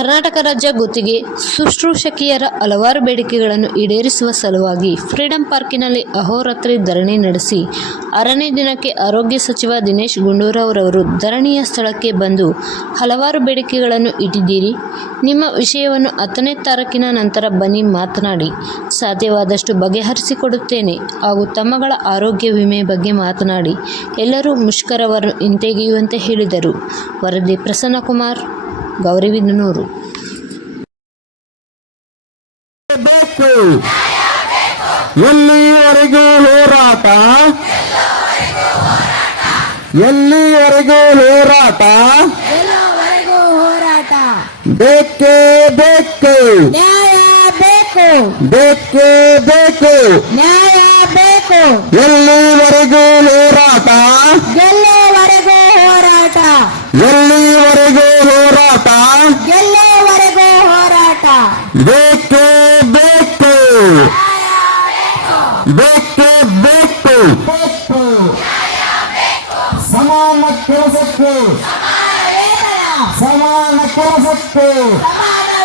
ಕರ್ನಾಟಕ ರಾಜ್ಯ ಗುತ್ತಿಗೆ ಶುಶ್ರೂಷಕಿಯರ ಹಲವಾರು ಬೇಡಿಕೆಗಳನ್ನು ಈಡೇರಿಸುವ ಸಲುವಾಗಿ ಫ್ರೀಡಂ ಪಾರ್ಕಿನಲ್ಲಿ ಅಹೋರಾತ್ರಿ ಧರಣಿ ನಡೆಸಿ ಆರನೇ ದಿನಕ್ಕೆ ಆರೋಗ್ಯ ಸಚಿವ ದಿನೇಶ್ ಗುಂಡೂರಾವ್ರವರು ಧರಣಿಯ ಸ್ಥಳಕ್ಕೆ ಬಂದು ಹಲವಾರು ಬೇಡಿಕೆಗಳನ್ನು ಇಟ್ಟಿದ್ದೀರಿ. ನಿಮ್ಮ ವಿಷಯವನ್ನು ಹತ್ತನೇ ತಾರೀಕಿನ ನಂತರ ಬನ್ನಿ ಮಾತನಾಡಿ. ಸಾಧ್ಯವಾದಷ್ಟು ಬಗೆಹರಿಸಿಕೊಡುತ್ತೇನೆ ಹಾಗೂ ತಮ್ಮಗಳ ಆರೋಗ್ಯ ವಿಮೆ ಬಗ್ಗೆ ಮಾತನಾಡಿ. ಎಲ್ಲರೂ ಮುಷ್ಕರವನ್ನು ಹಿಂತೆಗೆಯುವಂತೆ ಹೇಳಿದರು. ವರದಿ ಪ್ರಸನ್ನಕುಮಾರ್. ಗೌರಿಬಿದನೂರು. ಬೇಕು. ಎಲ್ಲಿವರೆಗೂ ಹೋರಾಟ? ಎಲ್ಲಿವರೆಗೂ ಹೋರಾಟ? ಎಲ್ಲವರೆಗೂ ಹೋರಾಟ. ಬೇಕೇ ಬೇಕು? ನ್ಯಾಯ ಬೇಕು. ಬೇಕೇ ಬೇಕು? ನ್ಯಾಯ ಬೇಕು. ಎಲ್ಲಿವರೆಗೂ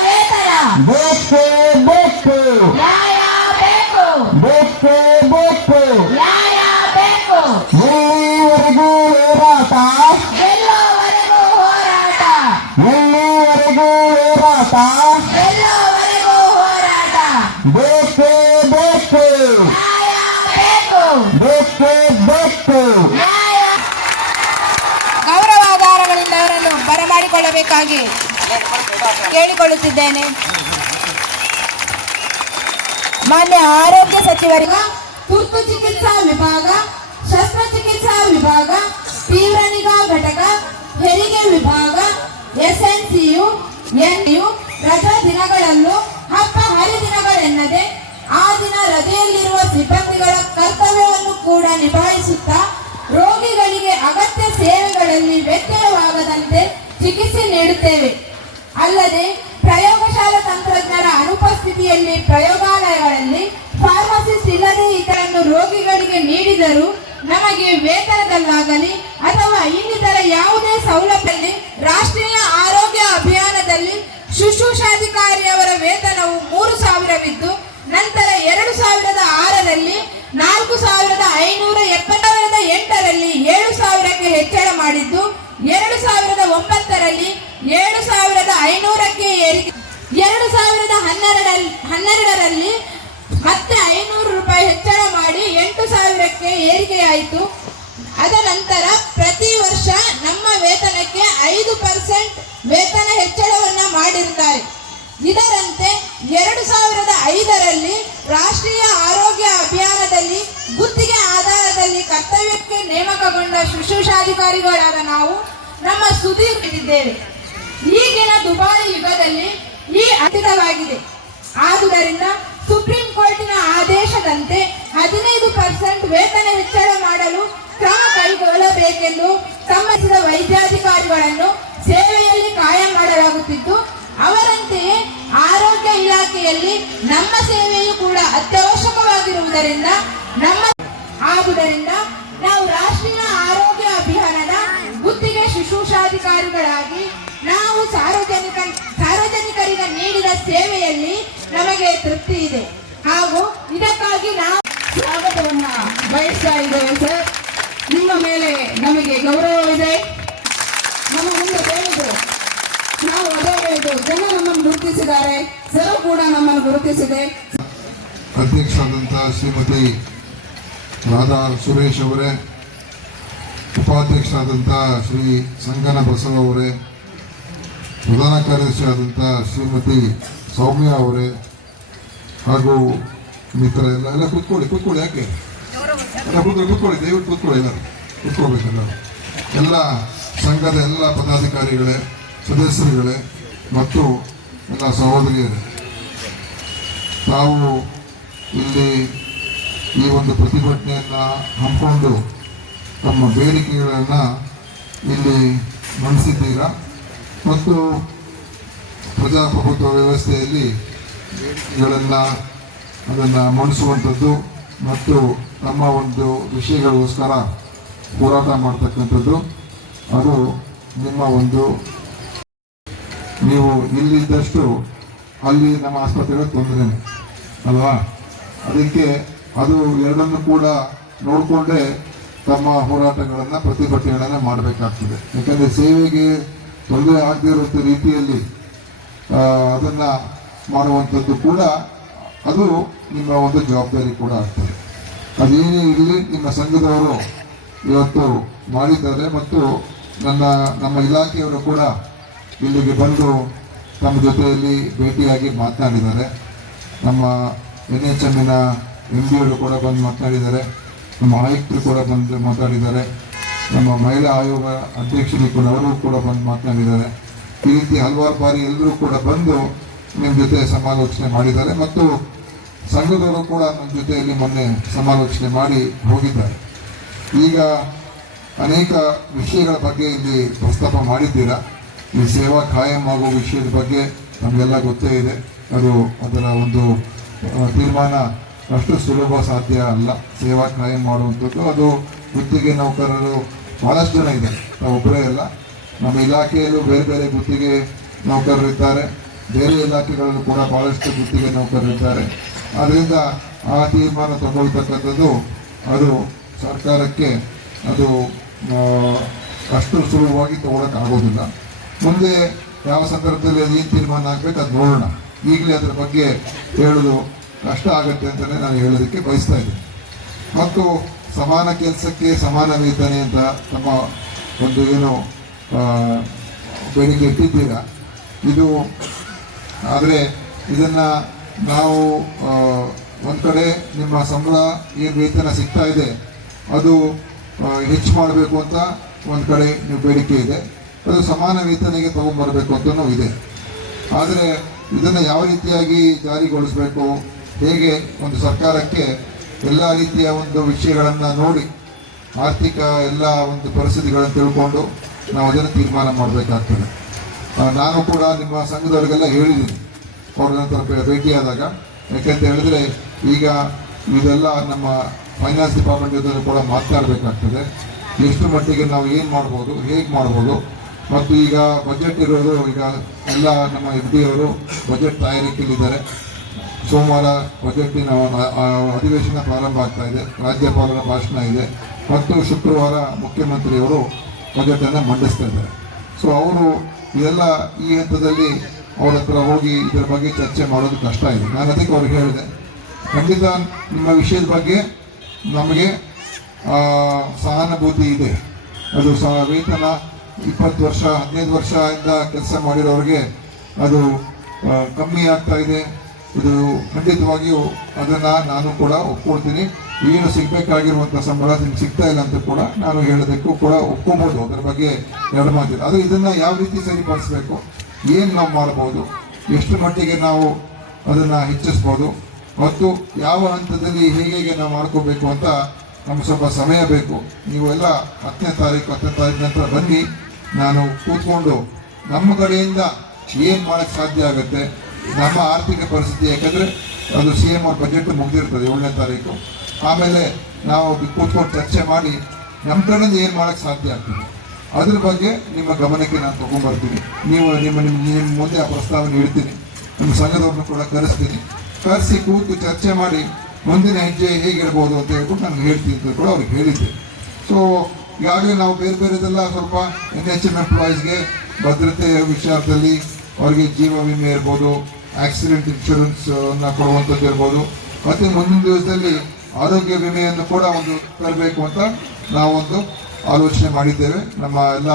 ವೇತನ ಬೇಕೇ ಬೇಕು ಬೇಕು ಬೇಕೇ ಎಲ್ಲಿವರೆಗೂ ಹೋರಾಟ. ಎಲ್ಲಿವರೆಗೂ ಹೋರಾಟ. ಬೇಕೇ ಬೇಕು ಬೇಕು ಬೇಕೇ ಗೌರವಾಧಾರಗಳಿಂದ ಅವರನ್ನು ಬರಮಾಡಿಕೊಳ್ಳಬೇಕಾಗಿ ಕೇಳಿಕೊಳ್ಳುತ್ತಿದ್ದೇನೆ. ಮಾನ್ಯ ಆರೋಗ್ಯ ಸಚಿವರಿಗೆ ತುರ್ತು ಚಿಕಿತ್ಸಾ ವಿಭಾಗ ಶಸ್ತ್ರಚಿಕಿತ್ಸಾ ವಿಭಾಗ, ತೀವ್ರ ನಿಗಾ ಘಟಕ, ಹೆರಿಗೆ ವಿಭಾಗ, ಎಸ್ಎನ್ಸಿಯು ಎನ್ಯು ರಜಾ ದಿನಗಳನ್ನು ಹಬ್ಬ ಹರಿದಿನಗಳೆನ್ನದೆ ಆ ದಿನ ರಜೆಯಲ್ಲಿರುವ ಸಿಬ್ಬಂದಿಗಳ ಕರ್ತವ್ಯವನ್ನು ಕೂಡ ನಿಭಾಯಿಸುತ್ತಾ ಅಲ್ಲದೆ ಪ್ರಯೋಗಶಾಲಾ ತಂತ್ರಜ್ಞರ ಅನುಪಸ್ಥಿತಿಯಲ್ಲಿ ಪ್ರಯೋಗಾಲಯಗಳಲ್ಲಿ ಫಾರ್ಮಸಿಸ್ಟ್ ಇಲ್ಲದೆ ಇತರನ್ನು ರೋಗಿಗಳಿಗೆ ನೀಡಿದರೂ ನಮಗೆ ವೇತನದಲ್ಲಾಗಲಿ ಅಥವಾ ಇನ್ನಿತರ ಯಾವುದೇ ಸೌಲಭ್ಯದಲ್ಲಿ ರಾಷ್ಟ್ರೀಯ ಆರೋಗ್ಯ ಅಭಿಯಾನದಲ್ಲಿ ಶುಶ್ರೂಷಾಧಿಕಾರಿಯವರ ವೇತನವು ಮೂರು ಸಾವಿರವಿದ್ದು, ನಂತರ ಎರಡು ಸಾವಿರದ ಆರರಲ್ಲಿ ನಾಲ್ಕು ಸಾವಿರದ ಐನೂರ ಎಪ್ಪತ್ತರದ ಎಂಟರಲ್ಲಿ ಏಳು ಸಾವಿರಕ್ಕೆ ಹೆಚ್ಚಳ ಮಾಡಿದ್ದು, ಎರಡು ಸಾವಿರದ ಒಂಬತ್ತರಲ್ಲಿ ಐನೂರಕ್ಕೆ ಏರಿಕೆ ಎರಡು ಸಾವಿರದ ಹನ್ನೆರಡರಲ್ಲಿ ಹನ್ನೆರಡರಲ್ಲಿ ಮತ್ತೆ ಐನೂರು ರೂಪಾಯಿ ಹೆಚ್ಚಳ ಮಾಡಿ ಎಂಟು ಸಾವಿರಕ್ಕೆ ಏರಿಕೆಯಾಯಿತು. ಅದ ನಂತರ ಪ್ರತಿ ವರ್ಷ ನಮ್ಮ ವೇತನಕ್ಕೆ ಐದು ಪರ್ಸೆಂಟ್ ವೇತನ ಹೆಚ್ಚಳವನ್ನ ಮಾಡಿರುತ್ತಾರೆ ಇದರಂತೆ ಎರಡು ಸಾವಿರದ ಐದರಲ್ಲಿ ರಾಷ್ಟ್ರೀಯ ಆರೋಗ್ಯ ಅಭಿಯಾನದಲ್ಲಿ ಗುತ್ತಿಗೆ ಆಧಾರದಲ್ಲಿ ಕರ್ತವ್ಯಕ್ಕೆ ನೇಮಕಗೊಂಡ ಶುಶ್ರೂಷಾಧಿಕಾರಿಗಳಾದ ನಾವು ನಮ್ಮ ಸುದೀರ್ ಇಟ್ಟಿದ್ದೇವೆ. ಈಗಿನ ದುಬಾರಿ ಯುಗದಲ್ಲಿ ಈ ಅತೀತವಾಗಿದೆ. ಆದುದರಿಂದ ಸುಪ್ರೀಂ ಕೋರ್ಟಿನ ಆದೇಶದಂತೆ ಹದಿನೈದು ಪರ್ಸೆಂಟ್ ವೇತನ ಹೆಚ್ಚಳ ಮಾಡಲು ಕ್ರಮ ಕೈಗೊಳ್ಳಬೇಕೆಂದು ಸಂಬಂಧಿಸಿದ ವೈದ್ಯಾಧಿಕಾರಿಗಳನ್ನು ಸೇವೆಯಲ್ಲಿ ಕಾಯಂ ಮಾಡಲಾಗುತ್ತಿದ್ದು, ಅವರಂತೆಯೇ ಆರೋಗ್ಯ ಇಲಾಖೆಯಲ್ಲಿ ನಮ್ಮ ಸೇವೆಯು ಕೂಡ ಅತ್ಯವಶ್ಯಕವಾಗಿರುವುದರಿಂದ ನಮ್ಮ ಆದುದರಿಂದ ನಾವು ರಾಷ್ಟ್ರೀಯ ಆರೋಗ್ಯ ಅಭಿಯಾನದ ಗುತ್ತಿಗೆ ಶುಶ್ರೂಷಾಧಿಕಾರಿಗಳಾಗಿ ನಾವು ಸಾರ್ವಜನಿಕ ಸಾರ್ವಜನಿಕರಿಗೆ ನೀಡಿದ ಸೇವೆಯಲ್ಲಿ ನಮಗೆ ತೃಪ್ತಿ ಇದೆ. ಹಾಗೂ ಇದಕ್ಕಾಗಿ ನಾವು ಸ್ವಾಗತವನ್ನ ಬಯಸ್ತಾ ಇದ್ದೇವೆ ಸರ್. ನಿಮ್ಮ ಮೇಲೆ ನಮಗೆ ಗೌರವವಿದೆ ನಮ್ಮ ಮುಂದೆ ಹೇಳಿದ್ರು ನಾವು ಅದೇ ಹೇಳಿದ್ರು ಜನ ನಮ್ಮನ್ನು ಗುರುತಿಸಿದ್ದಾರೆ. ಸರ್ ಕೂಡ ನಮ್ಮನ್ನು ಗುರುತಿಸಿದೆ. ಅಧ್ಯಕ್ಷರಾದಂಥ ಶ್ರೀಮತಿ ರಾಧಾ ಸುರೇಶ್ ಅವರೇ ಉಪಾಧ್ಯಕ್ಷರಾದಂಥ ಶ್ರೀ ಸಂಗನ ಬಸವ ಅವರೇ ಪ್ರಧಾನ ಕಾರ್ಯದರ್ಶಿಯಾದಂಥ ಶ್ರೀಮತಿ ಸೌಮ್ಯ ಅವರೇ ಹಾಗೂ ಮಿತ್ರ ಎಲ್ಲ ಎಲ್ಲ ಕೂತ್ಕೊಳ್ಳಿ ಕೂತ್ಕೊಳ್ಳಿ ಯಾಕೆ? ಎಲ್ಲ ಕೂತ್ಕೊಳ್ಳಿ ಕೂತ್ಕೊಳ್ಳಿ, ದಯವಿಟ್ಟು ಕೂತ್ಕೊಳ್ಳಿ ಎಲ್ಲ ಕೂತ್ಕೊಳ್ಬೇಕೆಲ್ಲ ಎಲ್ಲ ಸಂಘದ ಎಲ್ಲ ಪದಾಧಿಕಾರಿಗಳೇ, ಸದಸ್ಯರುಗಳೇ ಮತ್ತು ಎಲ್ಲ ಸಹೋದರಿಯರೇ, ತಾವು ಇಲ್ಲಿ ಈ ಒಂದು ಪ್ರತಿಭಟನೆಯನ್ನು ಹಮ್ಮಿಕೊಂಡು ತಮ್ಮ ಬೇಡಿಕೆಗಳನ್ನು ಇಲ್ಲಿ ಮಂಡಿಸಿದ್ದೀರಾ? ಮತ್ತು ಪ್ರಜಾಪ್ರಭುತ್ವ ವ್ಯವಸ್ಥೆಯಲ್ಲಿ ಇವರೆಲ್ಲ ಅದನ್ನು ಮಂಡಿಸುವಂಥದ್ದು ಮತ್ತು ತಮ್ಮ ಒಂದು ವಿಷಯಗಳಿಗೋಸ್ಕರ ಹೋರಾಟ ಮಾಡ್ತಕ್ಕಂಥದ್ದು. ಅದು ನಿಮ್ಮ ಒಂದು ನೀವು ಇಲ್ಲಿದ್ದಷ್ಟು ಅಲ್ಲಿ ನಮ್ಮ ಆಸ್ಪತ್ರೆಗಳು ತೊಂದರೆ ಅಲ್ವಾ? ಅದಕ್ಕೆ ಅದು ಎರಡನ್ನು ಕೂಡ ನೋಡಿಕೊಂಡೇ ತಮ್ಮ ಹೋರಾಟಗಳನ್ನು ಪ್ರತಿಭಟನೆಗಳನ್ನು ಮಾಡಬೇಕಾಗ್ತದೆ. ಯಾಕಂದರೆ ಸೇವೆಗೆ ತೊಂದರೆ ಆಗದೇ ಇರುವಂಥ ರೀತಿಯಲ್ಲಿ ಅದನ್ನು ಮಾಡುವಂಥದ್ದು ಕೂಡ ಅದು ನಿಮ್ಮ ಒಂದು ಜವಾಬ್ದಾರಿ ಕೂಡ ಆಗ್ತದೆ. ಅದೇನೇ ಇರಲಿ, ನಿಮ್ಮ ಸಂಘದವರು ಇವತ್ತು ಮಾಡಿದ್ದಾರೆ ಮತ್ತು ನನ್ನ, ನಮ್ಮ ಇಲಾಖೆಯವರು ಕೂಡ ಇಲ್ಲಿಗೆ ಬಂದು ತಮ್ಮ ಜೊತೆಯಲ್ಲಿ ಭೇಟಿಯಾಗಿ ಮಾತನಾಡಿದ್ದಾರೆ. ನಮ್ಮ ಎನ್ ಎಚ್ ಎಮ್ಮಿನ ಎಂ ಅವರು ಕೂಡ ಬಂದು ಮಾತನಾಡಿದ್ದಾರೆ. ನಮ್ಮ ಆಯುಕ್ತರು ಕೂಡ ಬಂದು ಮಾತಾಡಿದ್ದಾರೆ ನಮ್ಮ ಮಹಿಳಾ ಆಯೋಗ ಅಧ್ಯಕ್ಷರು ಕೂಡ ಅವರು ಕೂಡ ಬಂದು ಮಾತನಾಡಿದ್ದಾರೆ. ಈ ರೀತಿ ಹಲವಾರು ಬಾರಿ ಎಲ್ಲರೂ ಕೂಡ ಬಂದು ನಿಮ್ಮ ಜೊತೆ ಸಮಾಲೋಚನೆ ಮಾಡಿದ್ದಾರೆ ಮತ್ತು ಸಂಘದವರು ಕೂಡ ನಮ್ಮ ಜೊತೆಯಲ್ಲಿ ಮೊನ್ನೆ ಸಮಾಲೋಚನೆ ಮಾಡಿ ಹೋಗಿದ್ದಾರೆ. ಈಗ ಅನೇಕ ವಿಷಯಗಳ ಬಗ್ಗೆ ಇಲ್ಲಿ ಪ್ರಸ್ತಾಪ ಮಾಡಿದ್ದೀರಾ? ಈ ಸೇವಾ ಕಾಯಂ ಆಗುವ ವಿಷಯದ ಬಗ್ಗೆ ನಮಗೆಲ್ಲ ಗೊತ್ತೇ ಇದೆ. ಅದು ಅದರ ಒಂದು ತೀರ್ಮಾನ ಅಷ್ಟು ಸುಲಭ ಸಾಧ್ಯ ಅಲ್ಲ. ಸೇವಾ ಕಾಯಂ ಮಾಡುವಂಥದ್ದು. ಅದು ಗುತ್ತಿಗೆ ನೌಕರರು ಬಹಳಷ್ಟು ಜನ ಇದ್ದಾರೆ. ನಾವು ಒಬ್ಬರೇ ಅಲ್ಲ. ನಮ್ಮ ಇಲಾಖೆಯಲ್ಲೂ ಬೇರೆ ಬೇರೆ ಗುತ್ತಿಗೆ ನೌಕರರಿದ್ದಾರೆ ಬೇರೆ ಇಲಾಖೆಗಳಲ್ಲೂ ಕೂಡ ಬಹಳಷ್ಟು ಗುತ್ತಿಗೆ ನೌಕರರಿದ್ದಾರೆ ಆದ್ದರಿಂದ ಆ ತೀರ್ಮಾನ ತಗೊಳ್ತಕ್ಕಂಥದ್ದು ಅದು ಸರ್ಕಾರಕ್ಕೆ ಅದು ಅಷ್ಟು ಸುಲಭವಾಗಿ ತಗೊಳಕ್ಕಾಗೋದಿಲ್ಲ. ಮುಂದೆ ಯಾವ ಸಂದರ್ಭದಲ್ಲಿ ಅದು ಏನು ತೀರ್ಮಾನ ಆಗಬೇಕು ಅದು ನೋಡೋಣ. ಈಗಲೇ ಅದರ ಬಗ್ಗೆ ಹೇಳೋದು ಕಷ್ಟ ಆಗುತ್ತೆ ಅಂತಲೇ ನಾನು ಹೇಳೋದಕ್ಕೆ ಬಯಸ್ತಾ ಇದ್ದೀನಿ. ಮತ್ತು ಸಮಾನ ಕೆಲಸಕ್ಕೆ ಸಮಾನ ವೇತನೆ ಅಂತ ನಮ್ಮ ಒಂದು ಏನು ಬೇಡಿಕೆ ಇಟ್ಟಿದ್ದೀರಾ? ಇದು, ಆದರೆ ಇದನ್ನು ನಾವು ಒಂದು ಕಡೆ ನಿಮ್ಮ ಸಂಬಳ, ಏನು ವೇತನ ಸಿಗ್ತಾ ಇದೆ, ಅದು ಹೆಚ್ಚು ಮಾಡಬೇಕು ಅಂತ ಒಂದು ಕಡೆ ನೀವು ಬೇಡಿಕೆ ಇದೆ. ಅದು ಸಮಾನ ವೇತನೆಗೆ ತೊಗೊಂಬರಬೇಕು ಅಂತಲೂ ಇದೆ. ಆದರೆ ಇದನ್ನು ಯಾವ ರೀತಿಯಾಗಿ ಜಾರಿಗೊಳಿಸಬೇಕು? ಹೇಗೆ ಒಂದು ಸರ್ಕಾರಕ್ಕೆ ಎಲ್ಲ ರೀತಿಯ ಒಂದು ವಿಷಯಗಳನ್ನು ನೋಡಿ ಆರ್ಥಿಕ ಎಲ್ಲ ಒಂದು ಪರಿಸ್ಥಿತಿಗಳನ್ನು ತಿಳ್ಕೊಂಡು ನಾವು ಅದನ್ನು ತೀರ್ಮಾನ ಮಾಡಬೇಕಾಗ್ತದೆ. ನಾನು ಕೂಡ ನಿಮ್ಮ ಸಂಘದವರಿಗೆಲ್ಲ ಹೇಳಿದ್ದೀನಿ. ಅವ್ರ ನಂತರ ಭೇಟಿಯಾದಾಗ. ಯಾಕೆಂತ ಹೇಳಿದ್ರೆ ಈಗ ಇದೆಲ್ಲ ನಮ್ಮ ಫೈನಾನ್ಸ್ ಡಿಪಾರ್ಟ್ಮೆಂಟ್ ಜೊತೆ ಕೂಡ ಮಾತನಾಡಬೇಕಾಗ್ತದೆ ಎಷ್ಟು ಮಟ್ಟಿಗೆ ನಾವು ಏನು ಮಾಡ್ಬೋದು, ಹೇಗೆ ಮಾಡ್ಬೋದು. ಮತ್ತು ಈಗ ಬಜೆಟ್ ಇರೋದು ಈಗ ಎಲ್ಲ ನಮ್ಮ ಎಫ್ ಡಿ ಅವರು ಬಜೆಟ್ ತಯಾರಿಕೆಯಲ್ಲಿದ್ದಾರೆ. ಸೋಮವಾರ ಬಜೆಟಿನ ಅಧಿವೇಶನ ಪ್ರಾರಂಭ ಆಗ್ತಾ ಇದೆ, ರಾಜ್ಯಪಾಲರ ಭಾಷಣ ಇದೆ. ಮತ್ತು ಶುಕ್ರವಾರ ಮುಖ್ಯಮಂತ್ರಿಯವರು ಬಜೆಟನ್ನು ಮಂಡಿಸ್ತಾ ಇದ್ದಾರೆ. ಸೊ ಅವರು ಇದೆಲ್ಲ ಈ ಹಂತದಲ್ಲಿ ಅವ್ರ ಹತ್ರ ಹೋಗಿ ಇದರ ಬಗ್ಗೆ ಚರ್ಚೆ ಮಾಡೋದು ಕಷ್ಟ ಇದೆ. ನಾನು ಅದಕ್ಕೆ ಅವ್ರಿಗೆ ಹೇಳಿದೆ, ಖಂಡಿತ ನಿಮ್ಮ ವಿಷಯದ ಬಗ್ಗೆ ನಮಗೆ ಸಹಾನುಭೂತಿ ಇದೆ. ಅದು ಸಹ ವೇತನ, ಇಪ್ಪತ್ತು ವರ್ಷ, ಹದಿನೈದು ವರ್ಷದಿಂದ ಕೆಲಸ ಮಾಡಿರೋರಿಗೆ ಅದು ಕಮ್ಮಿ ಆಗ್ತಾ ಇದೆ. ಇದು ಖಂಡಿತವಾಗಿಯೂ ಅದನ್ನು ನಾನು ಕೂಡ ಒಪ್ಕೊಳ್ತೀನಿ ಏನು ಸಿಗಬೇಕಾಗಿರುವಂಥ ಸಂಬಳ ನಿಮ್ಗೆ ಸಿಗ್ತಾ ಇಲ್ಲ ಅಂತ ಕೂಡ ನಾನು ಹೇಳೋದಕ್ಕೂ ಕೂಡ ಒಪ್ಕೊಬೋದು. ಅದರ ಬಗ್ಗೆ ಎರಡು ಮಾತಿಲ್ಲ. ಅದು ಇದನ್ನು ಯಾವ ರೀತಿ ಸರಿಪಡಿಸ್ಬೇಕು? ಏನು ನಾವು ಮಾಡ್ಬೋದು? ಎಷ್ಟು ಮಟ್ಟಿಗೆ ನಾವು ಅದನ್ನು ಹೆಚ್ಚಿಸ್ಬೋದು? ಮತ್ತು ಯಾವ ಹಂತದಲ್ಲಿ ಹೇಗೆ ಹೇಗೆ ನಾವು ಮಾಡ್ಕೋಬೇಕು ಅಂತ ನಮ್ಗೆ ಸ್ವಲ್ಪ ಸಮಯ ಬೇಕು. ನೀವು ಎಲ್ಲ ಹತ್ತನೇ ತಾರೀಕು ಹತ್ತನೇ ತಾರೀಕು ನಂತರ ಬನ್ನಿ. ನಾನು ಕೂತ್ಕೊಂಡು ನಮ್ಮ ಕಡೆಯಿಂದ ಏನು ಮಾಡೋಕ್ಕೆ ಸಾಧ್ಯ ಆಗುತ್ತೆ? ನಮ್ಮ ಆರ್ಥಿಕ ಪರಿಸ್ಥಿತಿ ಯಾಕಂದರೆ ಅದು ಸಿ ಎಂ ಅವ್ರ ಬಜೆಟ್ ಮುಗಿದಿರ್ತದೆ ಏಳನೇ ತಾರೀಕು. ಆಮೇಲೆ ನಾವು ಕೂತ್ಕೊಂಡು ಚರ್ಚೆ ಮಾಡಿ ನಮ್ಮ ಕಡೆಯಿಂದ ಏನು ಮಾಡೋಕ್ಕೆ ಸಾಧ್ಯ ಆಗ್ತದೆ? ಅದ್ರ ಬಗ್ಗೆ ನಿಮ್ಮ ಗಮನಕ್ಕೆ ನಾನು ತಗೊಂಡ್ಬರ್ತೀನಿ ನೀವು ನಿಮ್ಮ ನಿಮ್ಮ ನಿಮ್ಮ ಮುಂದೆ ಆ ಪ್ರಸ್ತಾವನೆ ಇಡ್ತೀನಿ. ನಿಮ್ಮ ಸಂಘದವ್ರನ್ನ ಕೂಡ ಕರೆಸ್ತೀನಿ. ಕರೆಸಿ ಕೂತು ಚರ್ಚೆ ಮಾಡಿ ಮುಂದಿನ ಹೆಜ್ಜೆ ಹೇಗಿರ್ಬೋದು ಅಂತ ಹೇಳ್ಬಿಟ್ಟು ನಾನು ಹೇಳ್ತೀನಿ ಅಂತ ಕೂಡ ಅವ್ರಿಗೆ ಹೇಳಿದ್ದೆ. ಸೊ ಈಗಾಗಲೇ ನಾವು ಬೇರೆ ಬೇರೆದೆಲ್ಲ ಸ್ವಲ್ಪ ಎನ್ ಎಚ್ ಎಂ ಎಂಪ್ಲಾಯೀಸ್ಗೆ ಭದ್ರತೆಯ ವಿಚಾರದಲ್ಲಿ ಅವರಿಗೆ ಜೀವ ವಿಮೆ ಇರ್ಬೋದು ಆಕ್ಸಿಡೆಂಟ್ ಇನ್ಶೂರೆನ್ಸ್ ಅನ್ನ ಕೊಡುವಂಥದ್ದು ಇರ್ಬೋದು ಮತ್ತು ಮುಂದಿನ ದಿವಸದಲ್ಲಿ ಆರೋಗ್ಯ ವಿಮೆಯನ್ನು ಕೂಡ ಒಂದು ತರಬೇಕು ಅಂತ ನಾವೊಂದು ಆಲೋಚನೆ ಮಾಡಿದ್ದೇವೆ. ನಮ್ಮ ಎಲ್ಲ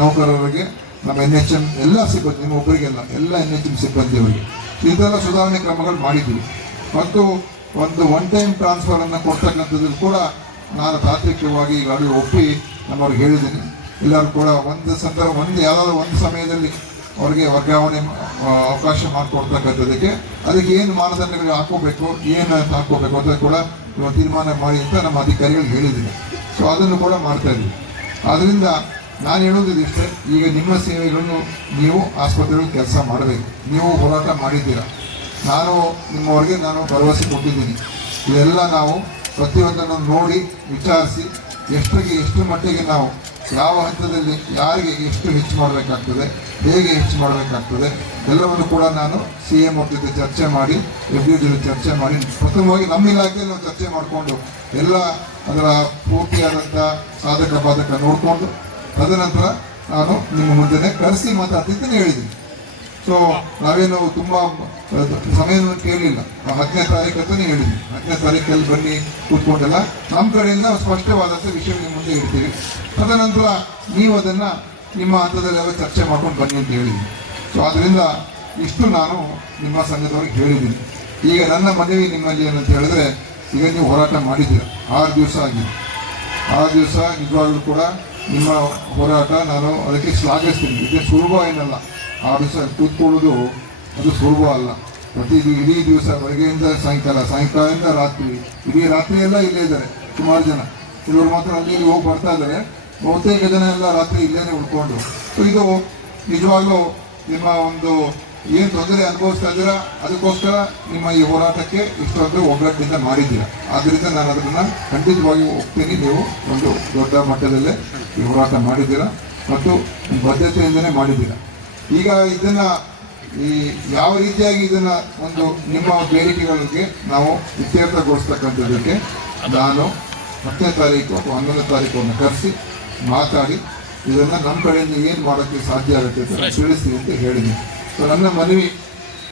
ನೌಕರರಿಗೆ, ನಮ್ಮ ಎನ್ ಎಚ್ ಎಂ ಎಲ್ಲ ಸಿಬ್ಬಂದಿ, ನಿಮ್ಮ ಒಬ್ಬರಿಗೆಲ್ಲ ಎಲ್ಲ ಎನ್ ಎಚ್ ಎಂ ಸಿಬ್ಬಂದಿಯವರಿಗೆ. ಇದೆಲ್ಲ ಸುಧಾರಣೆ ಕ್ರಮಗಳು ಮಾಡಿದ್ದೀವಿ. ಮತ್ತು ಒಂದು ಒನ್ ಟೈಮ್ ಟ್ರಾನ್ಸ್ಫರನ್ನು ಕೊಡ್ತಕ್ಕಂಥದ್ದು ಕೂಡ ನಾನು ತಾತ್ವಿಕವಾಗಿ ಈಗಾಗಲೇ ಒಪ್ಪಿ ನಮ್ಮವ್ರಿಗೆ ಹೇಳಿದ್ದೀನಿ. ಎಲ್ಲರೂ ಕೂಡ ಒಂದು ಸಂದರ್ಭ, ಒಂದು ಯಾವುದಾದ್ರು ಒಂದು ಸಮಯದಲ್ಲಿ ಅವ್ರಿಗೆ ವರ್ಗಾವಣೆ ಅವಕಾಶ ಮಾಡಿಕೊಡ್ತಕ್ಕಂಥದ್ದಕ್ಕೆ ಅದಕ್ಕೆ ಏನು ಮಾನದಂಡಗಳು ಹಾಕೋಬೇಕು ಏನು ಹಾಕೋಬೇಕು ಅಂತ ಕೂಡ ತೀರ್ಮಾನ ಮಾಡಿ ಅಂತ ನಮ್ಮ ಅಧಿಕಾರಿಗಳು ಹೇಳಿದ್ದೀನಿ ಸೊ ಅದನ್ನು ಕೂಡ ಮಾಡ್ತಾ ಇದ್ದೀವಿ. ಆದ್ದರಿಂದ ನಾನು ಹೇಳೋದು ಇಷ್ಟೇ, ಈಗ ನಿಮ್ಮ ಸೇವೆಗಳನ್ನು ನೀವು ಆಸ್ಪತ್ರೆಗಳು ಕೆಲಸ ಮಾಡಬೇಕು. ನೀವು ಹೋರಾಟ ಮಾಡಿದ್ದೀರಾ? ನಾನು ನಿಮ್ಮವರಿಗೆ ನಾನು ಭರವಸೆ ಕೊಟ್ಟಿದ್ದೀನಿ. ಇದೆಲ್ಲ ನಾವು ಪ್ರತಿಯೊಂದನ್ನು ನೋಡಿ ವಿಚಾರಿಸಿ ಎಷ್ಟಿಗೆ ಎಷ್ಟು ಮಟ್ಟಿಗೆ ನಾವು ಯಾವ ಹಂತದಲ್ಲಿ ಯಾರಿಗೆ ಎಷ್ಟು ಹೆಚ್ಚು ಮಾಡಬೇಕಾಗ್ತದೆ, ಹೇಗೆ ಹೆಚ್ಚು ಮಾಡಬೇಕಾಗ್ತದೆ, ಎಲ್ಲವನ್ನು ಕೂಡ ನಾನು ಸಿ ಎಂ ಅವ್ರ ಜೊತೆ ಚರ್ಚೆ ಮಾಡಿ ಎಫ್ ಡಿ ಜೊತೆ ಚರ್ಚೆ ಮಾಡಿ ಪ್ರಥಮವಾಗಿ ನಮ್ಮ ಇಲಾಖೆಯಲ್ಲಿ ನಾವು ಚರ್ಚೆ ಮಾಡಿಕೊಂಡು ಎಲ್ಲ ಅದರ ಪೂರ್ತಿಯಾದಂಥ ಸಾಧಕ, ಬಾಧಕ ನೋಡಿಕೊಂಡು, ತದನಂತರ ನಾನು ನಿಮ್ಮ ಮುಂದೆ ಕರೆಸಿ ಮಾತಾಡ್ತಿದ್ದೇನೆ, ಹೇಳಿದ್ದೀನಿ. ಸೊ ನಾವೇನು ತುಂಬ ಸಮಯವನ್ನು ಕೇಳಲಿಲ್ಲ ಹತ್ತನೇ ತಾರೀಕು ಅಂತಲೇ ಹೇಳಿದ್ವಿ. ಹತ್ತನೇ ತಾರೀಕಲ್ಲಿ ಬನ್ನಿ, ಕೂತ್ಕೊಂಡೆಲ್ಲ. ನಮ್ಮ ಕಡೆಯಿಂದ ನಾವು ಸ್ಪಷ್ಟವಾದಂಥ ವಿಷಯ ನಿಮ್ಮ ಮುಂದೆ ಇಡ್ತೀವಿ. ತದನಂತರ ನೀವು ಅದನ್ನು ನಿಮ್ಮ ಹಂತದಲ್ಲೆಲ್ಲ ಚರ್ಚೆ ಮಾಡ್ಕೊಂಡು ಬನ್ನಿ ಅಂತ ಹೇಳಿದ್ವಿ. ಸೊ ಅದರಿಂದ ಇಷ್ಟು ನಾನು ನಿಮ್ಮ ಸಂಘದವ್ರಿಗೆ ಹೇಳಿದ್ದೀನಿ. ಈಗ ನನ್ನ ಮನವಿ ನಿಮ್ಮಲ್ಲಿ ಏನಂತ ಹೇಳಿದ್ರೆ, ಈಗ ನೀವು ಹೋರಾಟ ಮಾಡಿದ್ದೀರ? ಆರು ದಿವಸ ಆಗಿದೆ. ಆರು ದಿವಸ ನಿಜವಾಗ್ಲೂ ಕೂಡ ನಿಮ್ಮ ಹೋರಾಟ ನಾನು ಅದಕ್ಕೆ ಶ್ಲಾಘಿಸ್ತೀನಿ. ಇದು ಸುಲಭ ಏನಲ್ಲ. ಆರು ದಿವಸ ಕೂತ್ಕೊಳ್ಳೋದು ಅದು ಸುಲಭ ಅಲ್ಲ. ಪ್ರತಿ ಇಡೀ ದಿವಸ ಬೆಳಗ್ಗೆಯಿಂದ ಸಾಯಂಕಾಲ, ಸಾಯಂಕಾಲದಿಂದ ರಾತ್ರಿ. ಇಡೀ ರಾತ್ರಿ ಎಲ್ಲ ಇಲ್ಲೇ ಇದ್ದಾರೆ, ಸುಮಾರು ಜನ. ಕೆಲವರು ಮಾತ್ರ ಅಲ್ಲಿ ಹೋಗಿ ಬರ್ತಾ ಇದ್ದಾರೆ. ಬಹುತೇಕ ಜನ ಎಲ್ಲ ರಾತ್ರಿ ಇಲ್ಲೇ ಉಳ್ಕೊಂಡು. ಸೊ ಇದು ನಿಜವಾಗ್ಲೂ ನಿಮ್ಮ ಒಂದು ಏನು ತೊಂದರೆ ಅನುಭವಿಸ್ತಾ ಇದ್ದೀರಾ? ಅದಕ್ಕೋಸ್ಕರ ನಿಮ್ಮ ಈ ಹೋರಾಟಕ್ಕೆ ಇಷ್ಟೊಂದು ಒಗ್ಗಟ್ಟಿಂದ ಮಾಡಿದ್ದೀರಾ ಆದ್ದರಿಂದ ನಾನು ಅದನ್ನು ಖಂಡಿತವಾಗಿ ಒಪ್ತೀನಿ. ನೀವು ಒಂದು ದೊಡ್ಡ ಮಟ್ಟದಲ್ಲೇ ಈ ಹೋರಾಟ ಮಾಡಿದ್ದೀರಾ? ಮತ್ತು ಬದ್ಧತೆಯಿಂದನೇ ಮಾಡಿದ್ದೀರಾ? ಈಗ ಇದನ್ನ ಈ ಯಾವ ರೀತಿಯಾಗಿ ಇದನ್ನ ಒಂದು ನಿಮ್ಮ ಬೇಡಿಕೆಗಳಿಗೆ ನಾವು ಇತ್ಯರ್ಥಗೊಳಿಸ್ತಕ್ಕಂಥದ್ದಕ್ಕೆ ನಾನು ಹತ್ತನೇ ತಾರೀಕು ಅಥವಾ ಹನ್ನೊಂದನೇ ತಾರೀಕನ್ನು ಕರೆಸಿ ಮಾತಾಡಿ ಇದನ್ನು ನಮ್ಮ ಕಡೆಯಿಂದ ಏನು ಮಾಡೋಕ್ಕೆ ಸಾಧ್ಯ ಆಗುತ್ತೆ ಅಂತ ತಿಳಿಸಿ ಅಂತ ಹೇಳಿದೆ ಸೊ ನನ್ನ ಮನವಿ